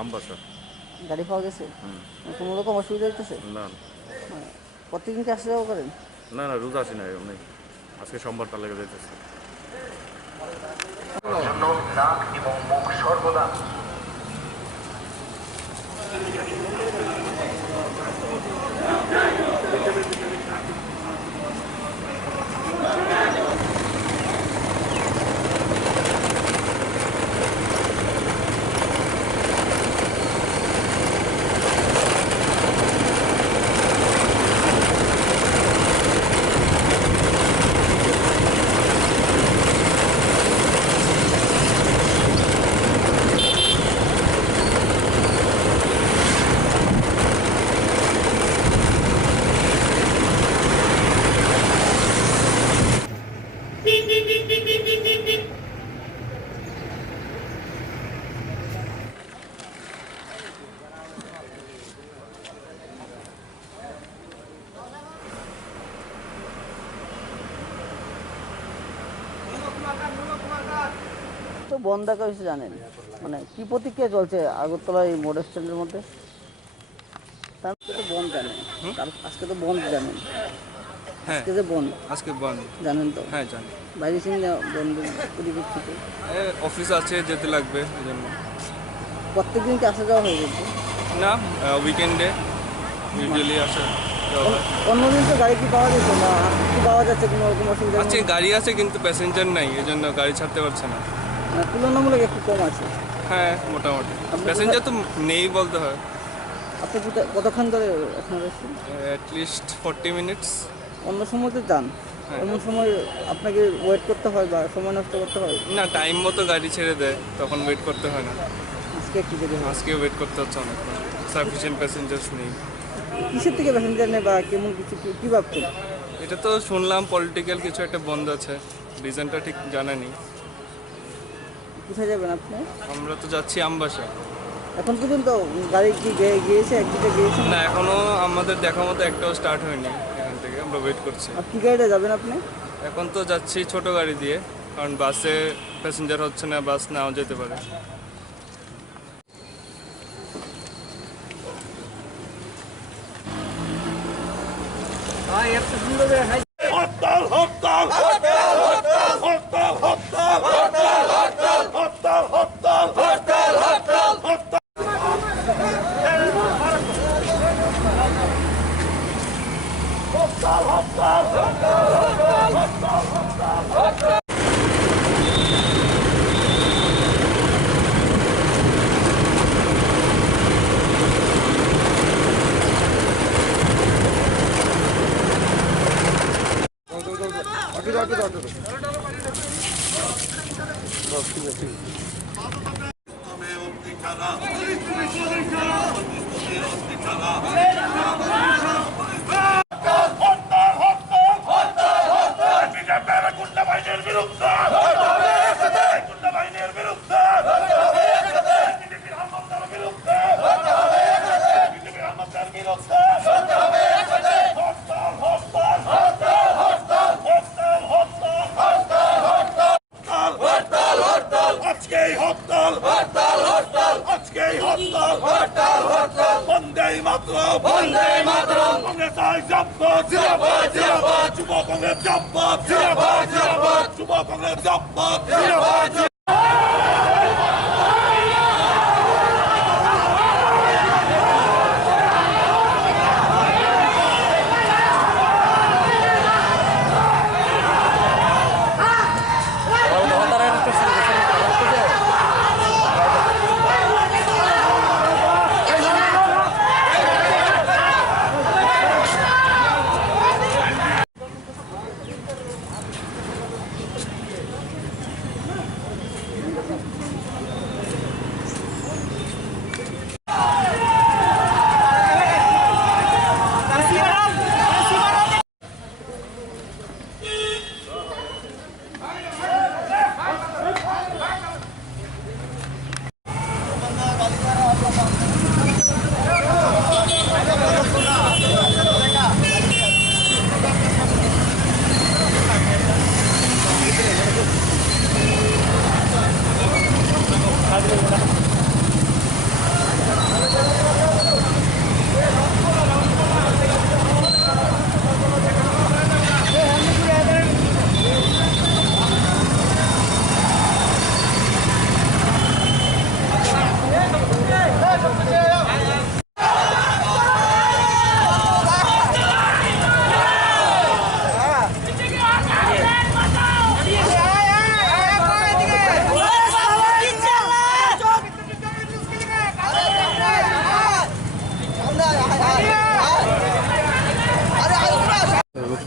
আমবাসা গাড়ি পাওয়া গেছে? কোনো রকম অসুবিধা হইতেছে না? প্রত্যেকদিন কি আসা যাওয়া করেন? না না, রোজ আসি না, এমনি আজকে সোমবারটা লেগে যাইতেছে। নাক এবং মুখ সর্বদা তো বন্ধ দেখা হয়েছে জানেন, মানে কি প্রতিক্রিয়া চলছে আগরতলা এই মোটর স্ট্যান্ডের মধ্যে? তার তো বন্ধ জানেন, আজকে তো বন্ধ জানেন। হ্যাঁ, আজকে যে বন্ধ, আজকে বন্ধ জানেন তো? হ্যাঁ জানি। বাইরে সিং বন্ধ পরিপ্রেক্ষিতে অফিস আছে, যেতে লাগবে এই জন্য। প্রত্যেকদিন কি আসা যাওয়া হয়ে যেত? না, উইকেন্ডে ইউজুয়ালি আসা যাওয়া হয়। অন্যদিন তো গাড়ি কি পাওয়া যেত না, কি পাওয়া যাচ্ছে কোনো রকম অসুবিধা? আছে, গাড়ি আছে কিন্তু প্যাসেঞ্জার নাই, এই জন্য গাড়ি ছাড়তে পারছে না। তুলনামূলক একটু কম আছে। হ্যাঁ, মোটামুটি প্যাসেঞ্জার তো নেই বলতে হয়। আপনি কতক্ষণ ধরে এখানে রয়েছেন? At least 40 minutes. অন্য সময় তো যান, এমন সময় আপনাকে ওয়েট করতে হয় বা সময় নষ্ট করতে হয়? না, টাইম মতো গাড়ি ছেড়ে দেয়, তখন ওয়েট করতে হয় না। আজকে একটু দেরি হয়। আজকে ওয়েট করতে হচ্ছে অনেক, সাফিসিয়েন্ট প্যাসেঞ্জার্স নেই। কিসের থেকে প্যাসেঞ্জার নেই বা কেমন কিছু কী ভাবছেন? এটা তো শুনলাম পলিটিক্যাল কিছু একটা বন্ধ আছে, রিজনটা ঠিক জানা নেই। কোথায় যাবেন আপনি? আমরা তো যাচ্ছি আমবাসা। এখন পর্যন্ত গাড়ি কি গিয়েছে, একদিকে গিয়েছে? না, এখনো আমাদের দেখা মতো একটাও স্টার্ট হয়নি, এখান থেকে আমরা ওয়েট করছি। আর কী গাড়িতে যাবেন আপনি? এখন তো যাচ্ছি ছোট গাড়ি দিয়ে, কারণ বাসে প্যাসেঞ্জার হচ্ছে না, বাস নাও যেতে পারে। হরতাল হরতাল হরতাল হরতাল হরতাল হরতাল হরতাল হরতাল হরতাল হরতাল হরতাল হরতাল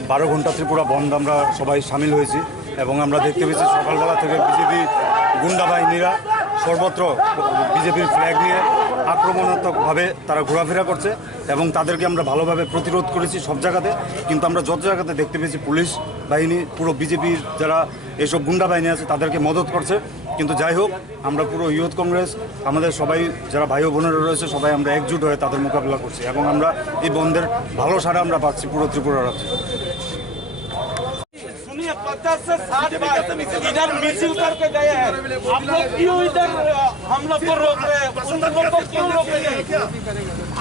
12 ঘন্টা ত্রিপুরা বন্ধ আমরা সবাই সামিল হয়েছি এবং আমরা দেখতে পেয়েছি সকালবেলা থেকে বিজেপি গুন্ডা বাহিনীরা সর্বত্র বিজেপির ফ্ল্যাগ নিয়ে আক্রমণাত্মকভাবে তারা ঘোরাফেরা করছে এবং তাদেরকে আমরা ভালোভাবে প্রতিরোধ করেছি সব জায়গাতে। কিন্তু আমরা যত জায়গাতে দেখতে পেয়েছি পুলিশ বাহিনী পুরো বিজেপির যারা এসব গুন্ডা বাহিনী আছে তাদেরকে মদত করছে। কিন্তু যাই হোক, আমরা পুরো ইউথ কংগ্রেস আমাদের সবাই যারা ভাই ও বোনেরা রয়েছে সবাই আমরা একজুট হয়ে তাদের মোকাবিলা করছি এবং আমরা এই বন্ধের ভালো সাড়া আমরা পাচ্ছি পুরো ত্রিপুরা রাজ্যে। सुनिए 50 से 60 बार इधर मिसिंग करके गए हैं, आप लोग क्यों इधर हम लोग को रोक रहे हैं? उन लोगों को क्यों रोक रहे हैं?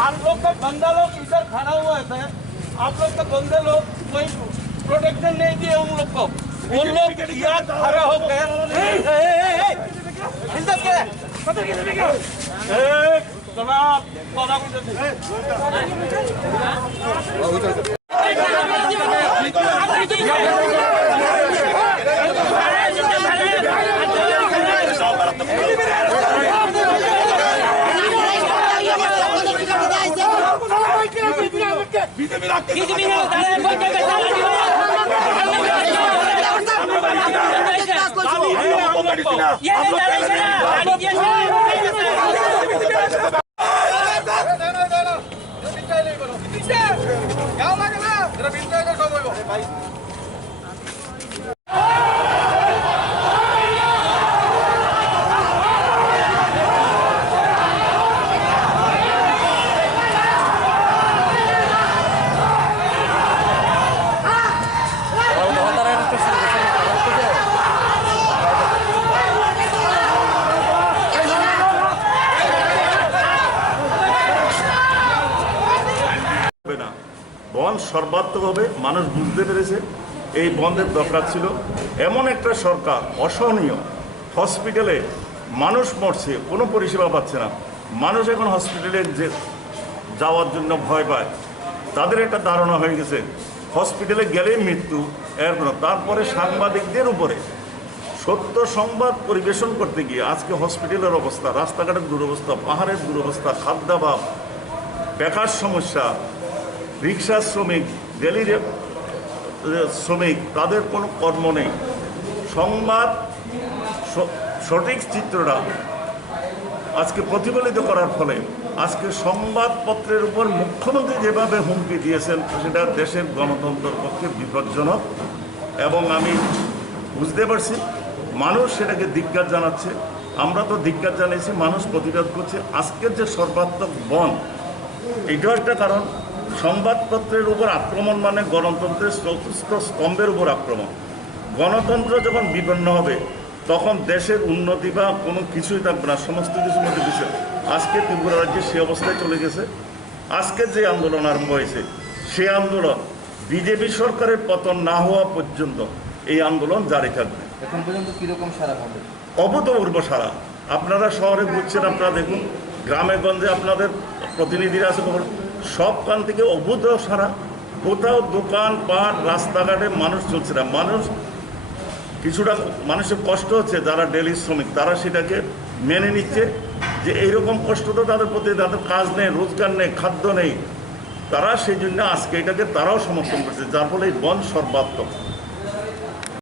आप लोग का बंदा लोग इधर खड़ा हुआ है, आप लोग का बंदे लोग कोई प्रोटेक्शन नहीं दिए उन लोग को। वो लोग याद खड़ा होकर না, বন্ধ সর্বাত্মক হবে। মানুষ বুঝতে পেরেছে এই বন্ধের দরকার ছিল। এমন একটা সরকার অসহনীয়, হসপিটালে মানুষ মরছে, কোনো পরিষেবা পাচ্ছে না। মানুষ এখন হসপিটালে যাওয়ার জন্য ভয় পায়। তাদের একটা ধারণা হয়ে গেছে হসপিটালে গেলেই মৃত্যু। তারপরে সাংবাদিকদের উপরে সত্য সংবাদ পরিবেশন করতে গিয়ে আজকে হসপিটালের অবস্থা, রাস্তাঘাটের দুরবস্থা, পাহাড়ের দুরবস্থা, খাদ্যাভাব, বেকার সমস্যা, রিক্সা শ্রমিক, ডেলির শ্রমিক, তাদের কোনো কর্ম নেই। সংবাদ সঠিক চিত্রটা আজকে প্রতিফলিত করার ফলে আজকে সংবাদপত্রের উপর মুখ্যমন্ত্রী যেভাবে হুমকি দিয়েছেন সেটা দেশের গণতন্ত্রের পক্ষে বিপজ্জনক এবং আমি বুঝতে পারছি মানুষ সেটাকে ধিক্কার জানাচ্ছে। আমরা তো ধিক্কার জানিয়েছি, মানুষ প্রতিবাদ করছে। আজকের যে সর্বাত্মক বন্ধ, এটাও একটা কারণ। সংবাদপত্রের উপর আক্রমণ মানে গণতন্ত্রের চতুর্থ স্তম্ভের উপর আক্রমণ। গণতন্ত্র যখন বিপন্ন হবে তখন দেশের উন্নতি বা কোনো কিছুই থাকবে না, সমস্ত কিছুর মধ্যে বিষয়। আজকে ত্রিপুরা রাজ্যে সে অবস্থায় চলে গেছে। আজকে যে আন্দোলন আরম্ভ হয়েছে সেই আন্দোলন বিজেপি সরকারের পতন না হওয়া পর্যন্ত এই আন্দোলন জারি থাকবে। এখন পর্যন্ত কীরকম সারা পাবে? অভূতপূর্ব সারা। আপনারা শহরে ঘুরছেন, আপনারা দেখুন, গ্রামে গঞ্জে আপনাদের প্রতিনিধিরা আছে, সব কান থেকে অভূত সারা। কোথাও দোকান পাট রাস্তাঘাটে মানুষ চলছে না। কিছুটা মানুষের কষ্ট হচ্ছে, যারা ডেলি শ্রমিক তারা সেটাকে মেনে নিচ্ছে যে এইরকম কষ্ট তো তাদের প্রতি, তাদের কাজ নেই, রোজগার নেই, খাদ্য নেই। তারা সেই জন্য আজকে এটাকে তারাও সমর্থন করছে, যার ফলে এই বন্ধ সর্বাত্মক।